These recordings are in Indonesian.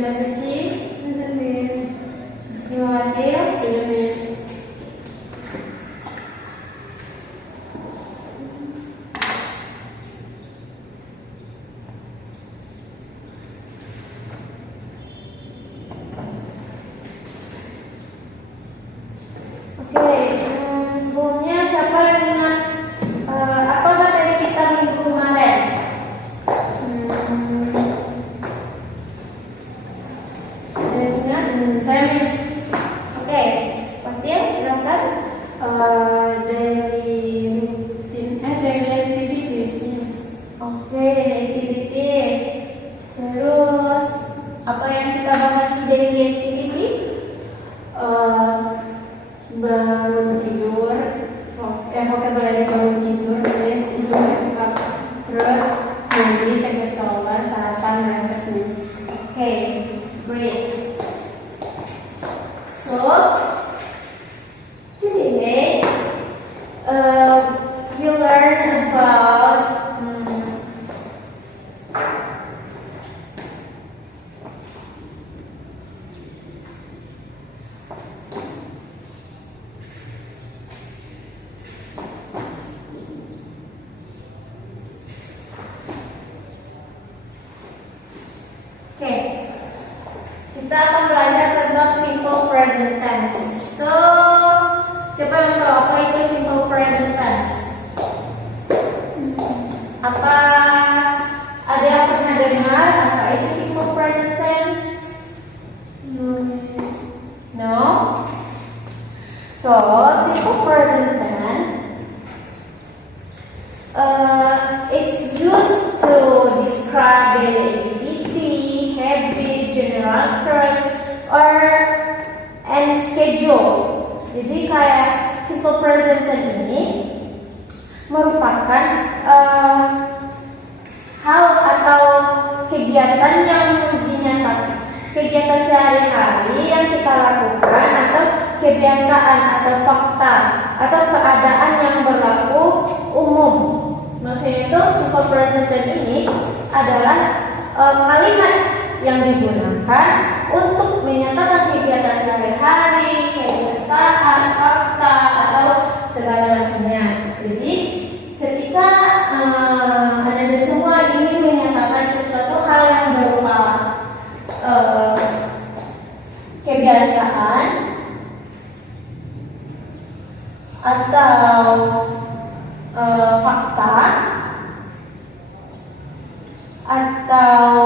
benda suci, peristiwa adil, sebelumnya siapa yang ingat apa materi kita minggu kemarin? Ada yang ingat? Saya miss. Oke, Fatia silakan. Daily activities. Yes. Oke, activities. Terus apa yang kita bahas di daily activity? Bangun tidur, vocabulary bangun tidur, terus terus mandi, pakai shower, sarapan, breakfast. Oke, great. So today we learn about kita akan belajar tentang simple present tense. So, siapa yang tahu apa itu simple present tense? Apa ada yang pernah dengar apa itu simple present tense? No. So, simple present tense is used to describe daily activity, habit, general terms, or and schedule. Jadi kayak simple present tense ini merupakan hal atau kegiatan yang dinyatakan, kegiatan sehari-hari yang kita lakukan atau kebiasaan atau fakta atau keadaan yang berlaku umum. Maksudnya itu simple present tense ini adalah kalimat yang digunakan untuk menyatakan kegiatan sehari-hari, kebiasaan, fakta atau segala macamnya. Jadi ketika Anda semua ingin menyatakan sesuatu hal yang berupa kebiasaan atau fakta atau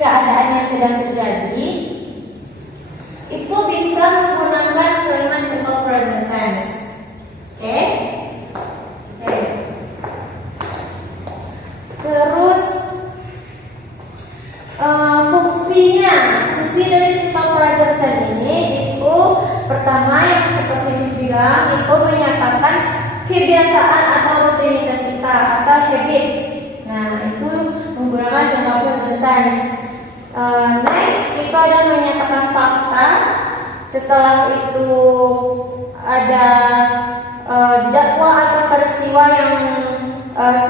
keadaan yang sedang terjadi, itu bisa menggunakan kalimat simple present tense. Oke? Terus fungsi dari simple present tense ini itu pertama yang seperti dibilang itu menyatakan kebiasaan atau rutinitas kita atau habits. Nah, itu menggunakan simple present tense. Next, itu ada menyatakan fakta. Setelah itu ada jadwal atau peristiwa yang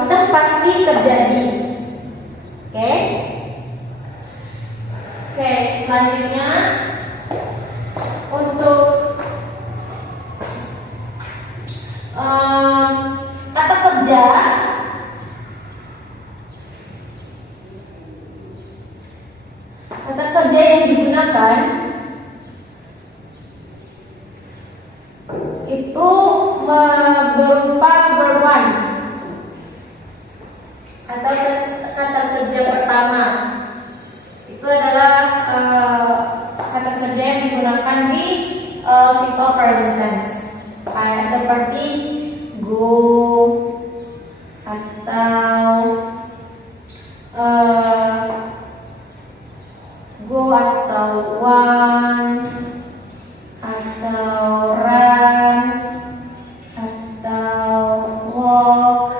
sudah pasti terjadi. Oke, selanjutnya untuk kata kerja. Kata kerja yang digunakan itu berupa verb one atau kata kerja pertama. Itu adalah kata kerja yang digunakan di simple present tense. Kayak seperti go atau one atau run atau walk.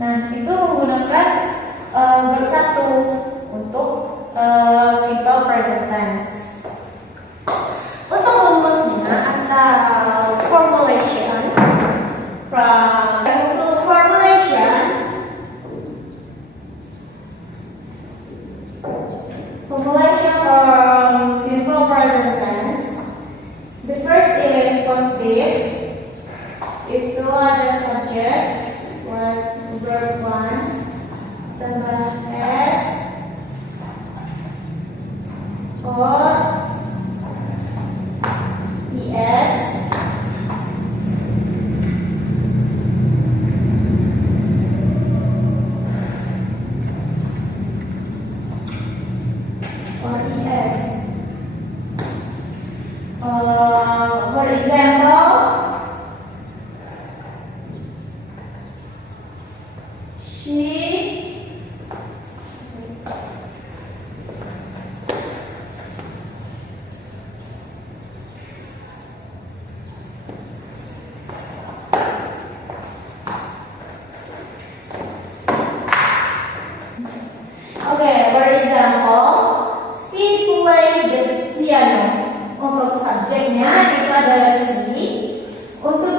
Nah, itu menggunakan bersatu untuk simple present tense. Untuk rumusnya atau formulation, untuk formulation Formulation for simple present tense. The first is positive. Itu ada subject plus verb 1 tambah s or es or es. For example, she Okay, for example, she plays the piano. Untuk subjeknya itu adalah she. Untuk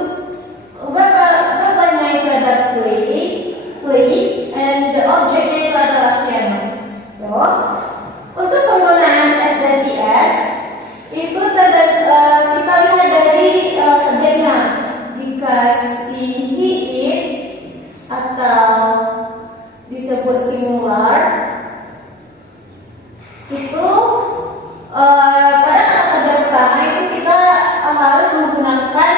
verbnya itu ada plays, and the objeknya itu adalah piano. So, untuk penggunaan s dan ts itu kita lihat dari subjeknya. Jika she, he, it atau disebut singular, itu pada saat kerja pertama itu kita harus menggunakan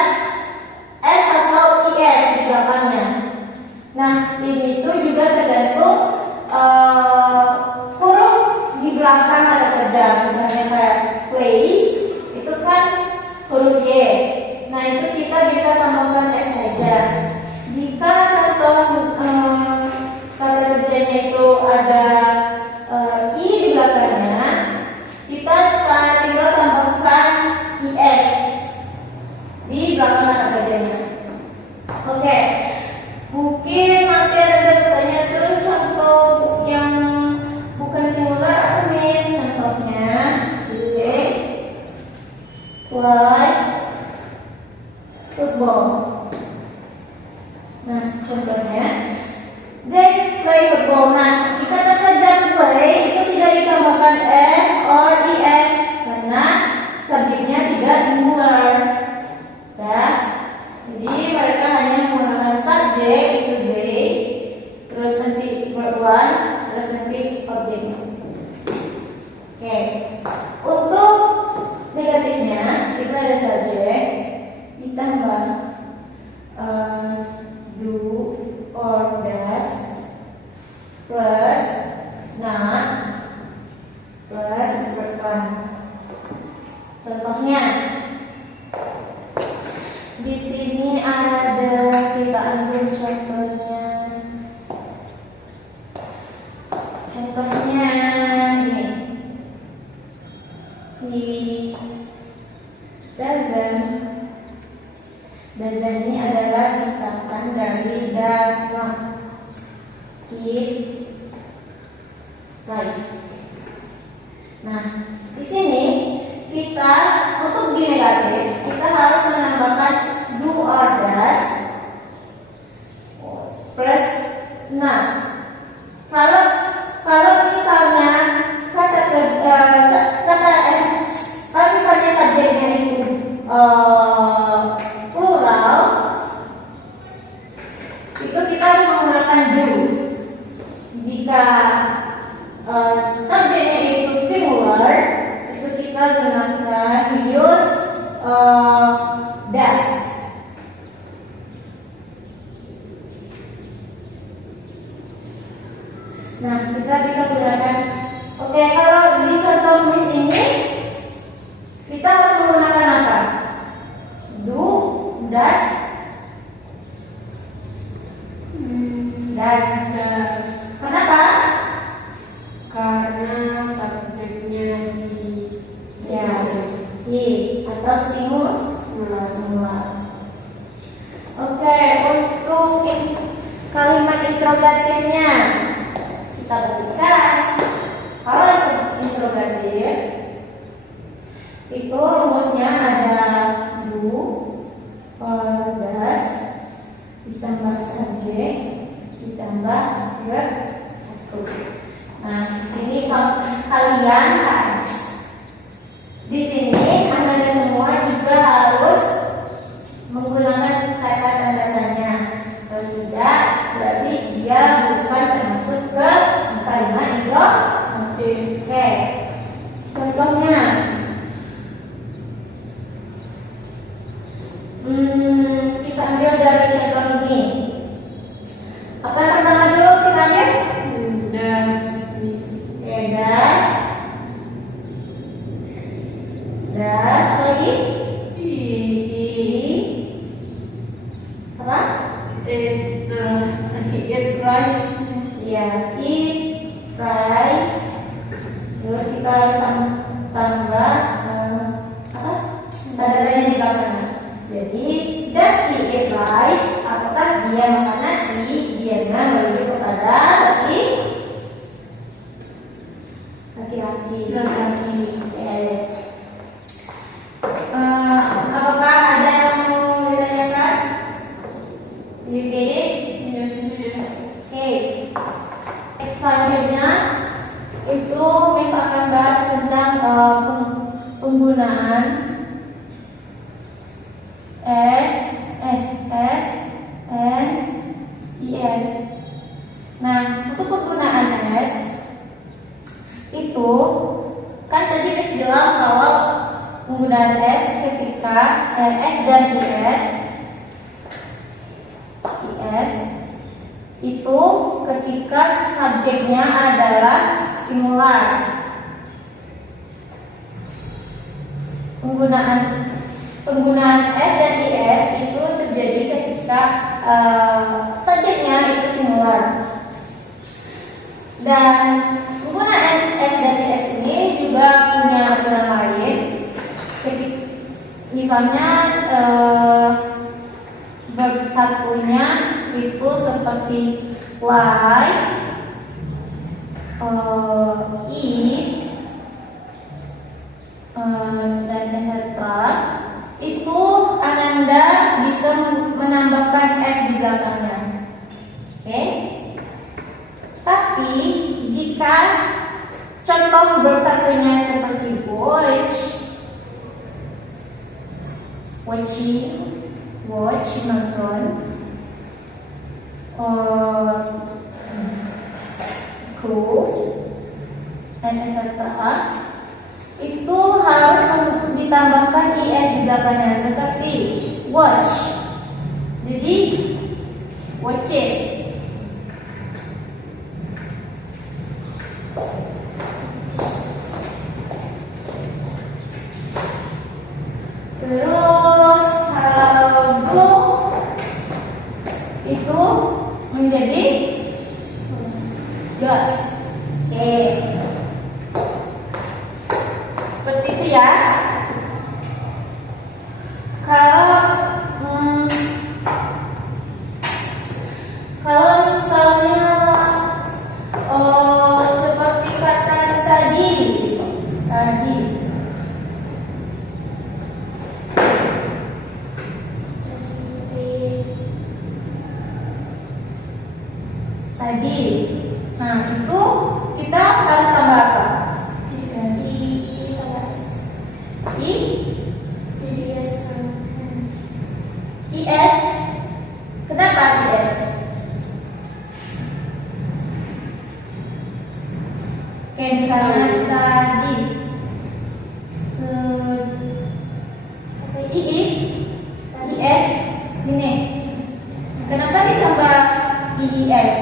s atau is di belakangnya. Nah, ini tuh juga tergantung huruf di belakang ada kerja. Misalnya kayak place itu kan huruf y. Nah, itu kita bisa tambahkan s saja. Jika contoh kata kerjanya itu ada i di belakangnya, kita tinggal tambahkan is di belakang kata kerjanya. Oke, mungkin nanti ada pertanyaan terus contoh yang bukan singular apa miss? Contohnya play football. Nah, contohnya they play football. Nah, di kata kerja play itu tidak ditambahkan s or es karena subjeknya tidak singular. Ya, jadi mereka hanya menggunakan subjek itu they, terus nanti verb 1, terus nanti objeknya. Oke, untuk negatifnya kita ada subjek ditambah do or does plus not plus verb 1. Contohnya di sini ada, kita ambil contohnya. Contohnya ini, he doesn't ini adalah singkatan dari does not. Eat rice. Nah, di sini kita untuk di negatif kita harus menambahkan do or does plus not. Kalau misalnya kalau misalnya subjeknya itu plural, itu kita harus menggunakan do. Jika subjeknya itu singular, itu kita gunakan use does. Nah, kita bisa gunakan. Oke, kalau di contoh miss ini kita harus menggunakan apa? Do, does, does. Kenapa? Karena subjeknya atau singular. Oke, untuk kalimat interrogatifnya kita berikan. Kalau kalian di sini Anda semua juga harus menggunakan kata tanda tanya. Kalau tidak, berarti dia bukan termasuk ke kalimat indikatif. Oke. Contohnya, kita ambil dari contoh ini. Apa yang pertama dulu kita ambil? Das. Oke, das. Das, apa lagi? Apa? It rice. Ya, eat, rice. Terus kita tambah apa? Tanda-tanya di belakangnya. Jadi, does he eat rice? Apakah dia makan nasi? Dia merujuk kepada laki-laki. Oke. Apakah ada yang mau ditanyakan? You get it? Yes, yes. Oke. Selanjutnya itu Miss akan bahas tentang penggunaan S, N, IS. Nah, untuk penggunaan S itu kan tadi Miss bilang kalau penggunaan S ketika S dan IS itu ketika subjeknya adalah singular. Penggunaan S dan IS itu terjadi ketika subjeknya itu singular. Dan penggunaan S dan IS ini juga punya aturan lain. Misalnya verb satunya itu seperti fly, eat, dan etc. Itu Ananda bisa menambahkan S di belakangnya. Oke? Tapi jika contoh verb satunya seperti watch, nonton, go, and etc. Itu harus ditambahkan IS di belakangnya seperti watch. Jadi watches. Terus kalau go itu menjadi goes. Oke. Seperti itu ya. Kalau misalnya seperti kata study. Nah, itu kita harus tambah apa? IS. Kenapa IS? Kayak misalnya studies. IS. Ini. Kenapa ditambah IIS?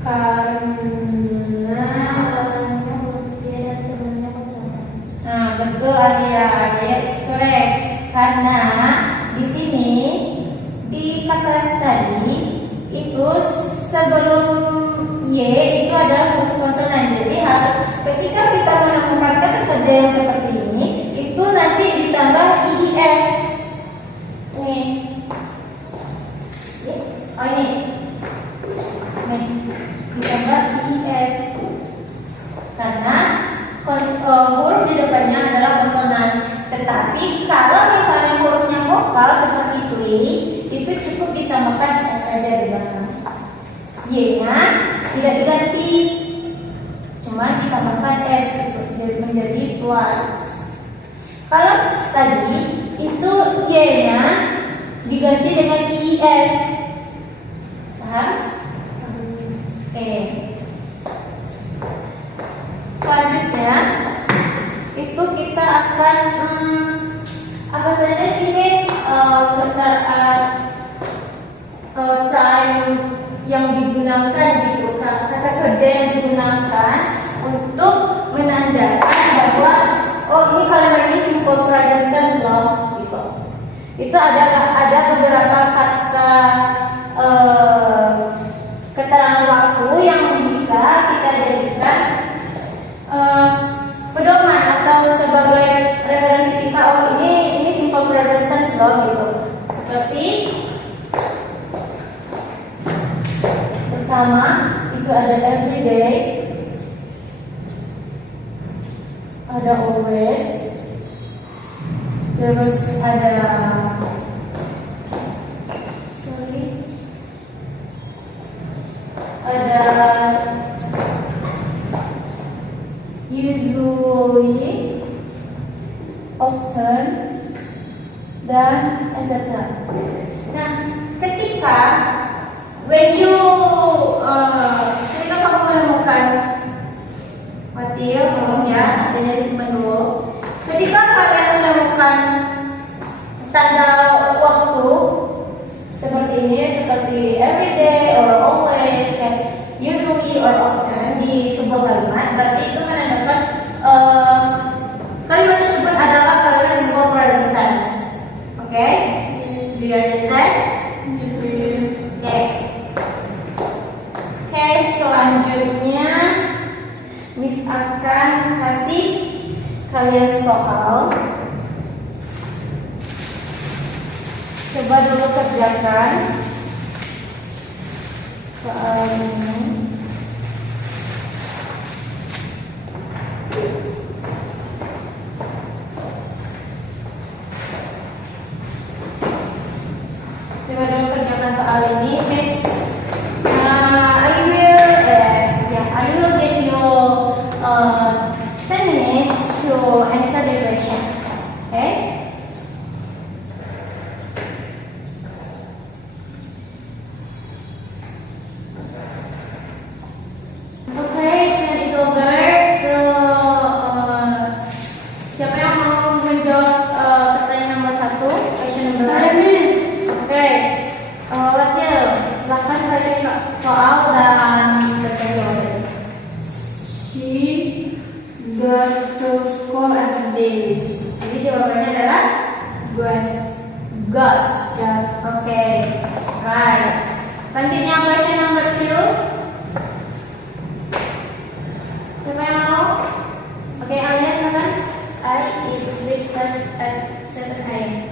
Karena nah, betul Adia is correct. Karena di sini di kata study itu sebelum Y itu adalah huruf konsonan. Jadi ketika kita menemukan kata kerja yang seperti ini, itu nanti ditambah IIS. Nih. Oh ini. Nih, ditambah IIS. Karena huruf di depannya adalah konsonan. Tetapi kalau misalnya hurufnya vokal seperti play, itu cukup ditambahkan S saja di belakang. Y-nya tidak diganti. cuma ditambahkan s jadi menjadi plus. Kalau tadi itu y-nya diganti dengan is. Paham? Oke. Selanjutnya itu kita akan apa saja sih guys time yang digunakan gitu, kata kerja yang digunakan untuk menandakan bahwa oh ini kalimat ini simple present tense loh gitu. Itu ada beberapa kata keterangan waktu yang bisa kita jadikan pedoman atau sebagai referensi kita, oh ini simple present tense loh gitu. Seperti pertama itu ada everyday, ada always, terus ada usually, often, dan etc. Nah, ketika ketika kamu menemukan Matil, tolong ya, adanya disimpan dulu. Ketika kalian menemukan tanda waktu seperti ini, seperti everyday or always, usually or often di sebuah kalimat, berarti itu menandakan kalimat tersebut adalah kalimat simple present tense. Oke? Do you understand? Yes, yes. Oke, selanjutnya Miss akan kasih kalian soal. Coba dulu kerjakan soal ini. Coba dulu kerjakan soal ini, Miss. I will give you 10 minutes to answer the question. Okay? Okay, time is over. So, siapa yang mau menjawab pertanyaan nomor 1? Question number 1. Okay. Wakil, silakan baca soal dan bertanya jawabannya. She goes to school every day. Jadi jawabannya adalah Goes. goes. Yes. Okay, right. Selanjutnya question number 2. Siapa yang mau? Oke, Alia silakan. I eat breakfast at 7 a.m.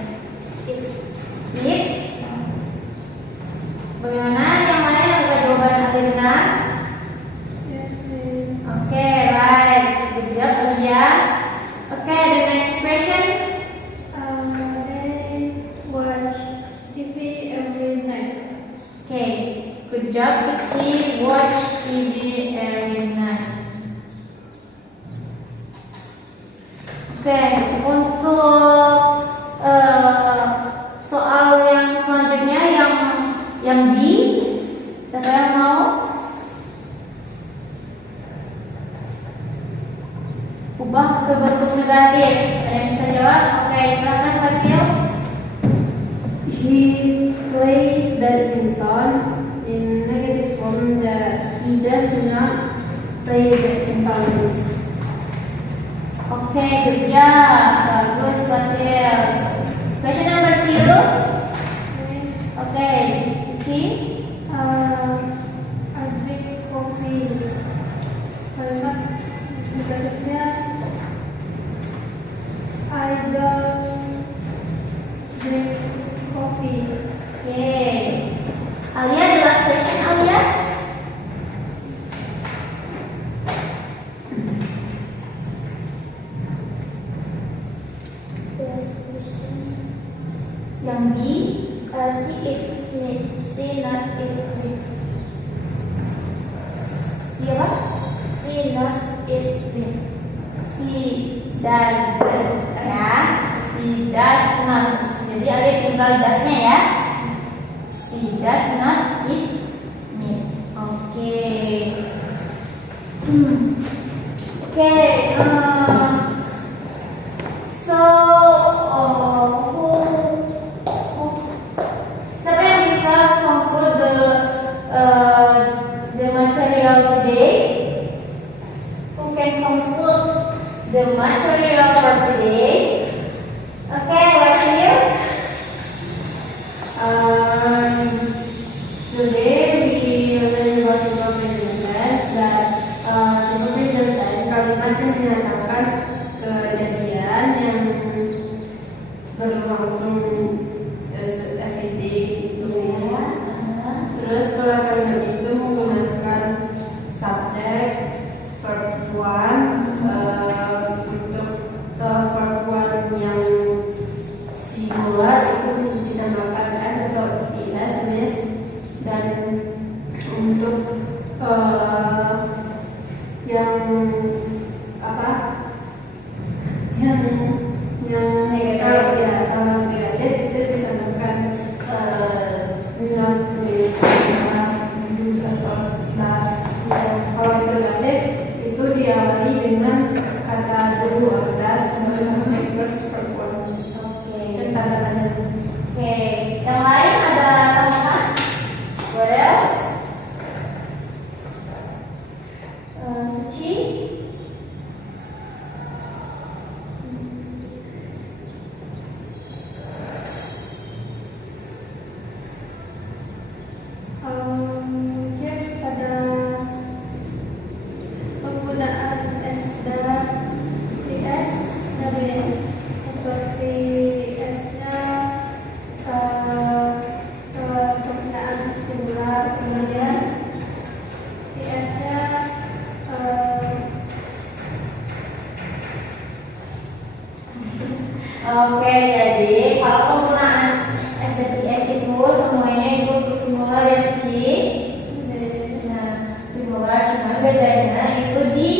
Eat. Bagaimana yang lain? Apakah jawaban Alia benar? Yes, please. Okay, right. Good job, Alia. Okay, the next question. They watch TV every night. Okay, good job, Suci. Watch TV every night. Oke, untuk soal yang selanjutnya yang B, siapa yang mau? Ubah ke bentuk negatif. Ada yang bisa jawab? Oke, silakan Fatil. He plays badminton in negative form that he does not play badminton. Oke, good job. Bagus, Fatil. Question number 2. Oke, Suci. I drink coffee. Kalimat negatifnya I don't drink coffee. Oke. Alia, the last question, Alia. Yang B, she eats meat. She not eat meat. Siapa? She not doesn't ya. She does not. Jadi ada tinggal dasnya ya. She does not eat meat. Oke. Oke. So siapa yang bisa conclude the material today? Who can conclude the material for today? Okay, what's you? Today we learn about simple present tense. That simple present tense kalimat yang menyatakan kejadian yang berlangsung everyday gitu ya. Terus kalau kalimat itu menggunakan subjek verb one untuk verb one yang singular itu ditambahkan s atau is dan untuk yang apa yang negatif ya, kalau negatif itu ditambahkan misalnya kalau negatif itu diawali dengan kata dulu atas sebagai subjek plus verb one. Oke. Dan tanda-tanda. Oke, yang lain ada tambahan? What else? Suci? Mungkin ada penggunaan S dan TS dan BS seperti S-nya penggunaan singular, kemudian TS-nya Oke, jadi kalau penggunaan S dan IS itu semuanya itu untuk singular ya Suci. Nah, singular cuma bedanya itu di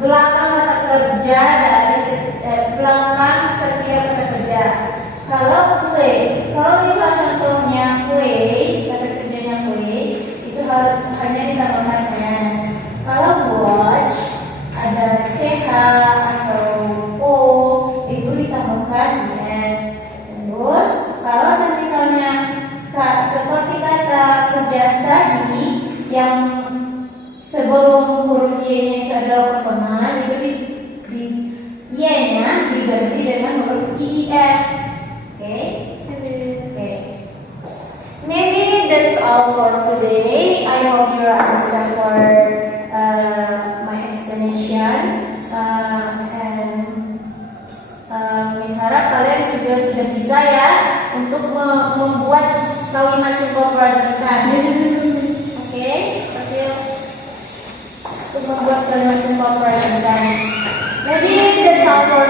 belakang kata kerja dari belakang setiap kata kerja. Kalau play, kalau misal contohnya play, kata kerjanya play itu harus hanya ditambahkan s. Kalau watch ada ch atau o itu ditambahkan s. Terus kalau misalnya seperti kata kerja study yang sebelum huruf y-nya itu adalah kosongan, itu di y-nya diganti dengan huruf is. Oke. Maybe that's all for today. I hope you understand for my explanation. Miss harap kalian juga sudah bisa ya untuk membuat kalimat simple present tense. Oke, untuk membuat kalimat simple present tense. Maybe that's all for